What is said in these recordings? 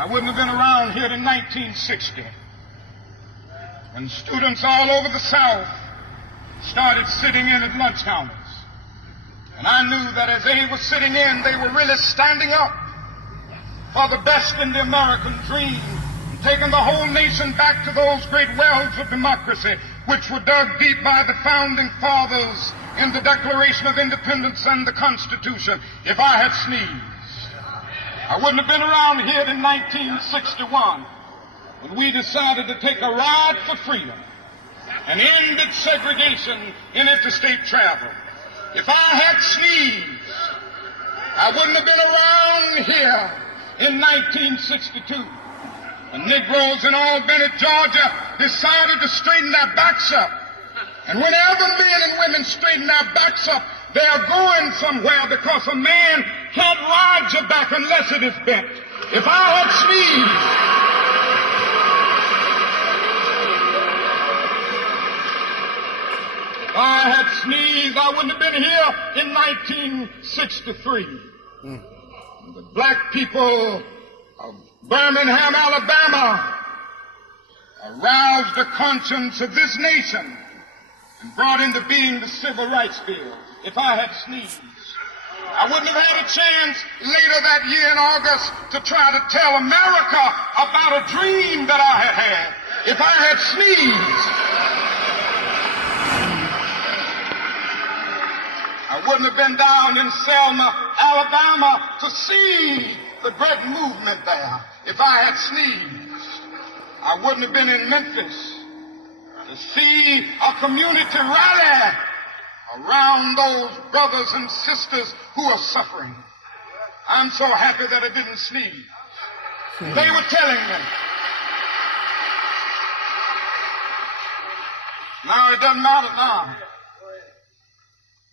I wouldn't have been around here in 1960 when students all over the South started sitting in at lunch counters. And I knew that as they were sitting in, they were really standing up for the best in the American dream, and taking the whole nation back to those great wells of democracy which were dug deep by the founding fathers in the Declaration of Independence and the Constitution. If I had sneezed, I wouldn't have been around here in 1961 when we decided to take a ride for freedom and ended segregation in interstate travel. If I had sneezed, I wouldn't have been around here in 1962 when Negroes in Albany, Georgia decided to straighten their backs up. And whenever men and women straighten their backs up, they are going somewhere, because a man can't ride your back unless it is bent. If I had sneezed, if I had sneezed, I wouldn't have been here in 1963. The black people of Birmingham, Alabama, aroused the conscience of this nation and brought into being the Civil Rights Bill. If I had sneezed, I wouldn't have had a chance later that year in August to try to tell America about a dream that I had had. If I had sneezed, I wouldn't have been down in Selma, Alabama to see the great movement there. If I had sneezed, I wouldn't have been in Memphis to see a community rally around those brothers and sisters who are suffering. I'm so happy that I didn't sneeze. They were telling me, now it doesn't matter now.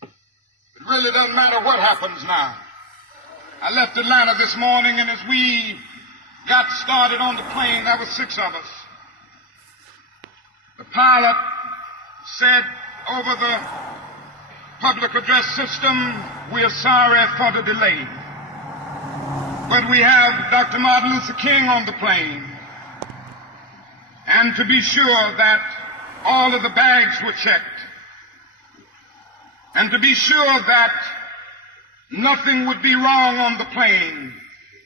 It really doesn't matter what happens now. I left Atlanta this morning, and as we got started on the plane, there were 6 of us. The pilot said over the public address system, "We are sorry for the delay, but we have Dr. Martin Luther King on the plane, and to be sure that all of the bags were checked, and to be sure that nothing would be wrong on the plane,